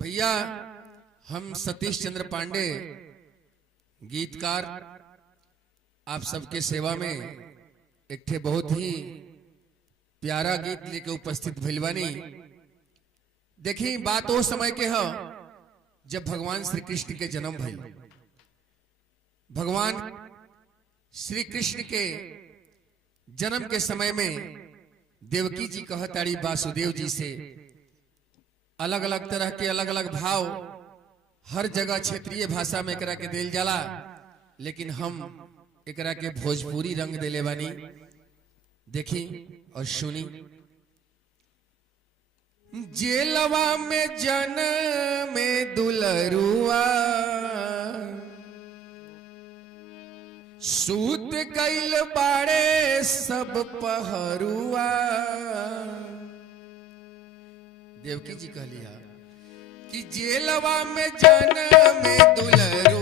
भैया हम सतीश चंद्र पांडे गीतकार आप सबके सेवा में एक ठे बहुत ही प्यारा गीत लेके उपस्थित भइलवानी। देखी बात वो समय के है जब भगवान श्री कृष्ण के जन्म भइल। भगवान श्री कृष्ण के जन्म के समय में देवकी जी कहताड़ी वासुदेव जी से अलग अलग तरह के अलग अलग भाव हर जगह क्षेत्रीय भाषा में एकरा के देल जाला, लेकिन हम एकरा के भोजपुरी रंग देले बानी। देखी और सुनी। जेलवा में जन्म में दुलरुआ सूत गइल बाड़े सब पहरुआ। देवकी जी कहलिया कि जेलवा में जन्म में दुलरुआ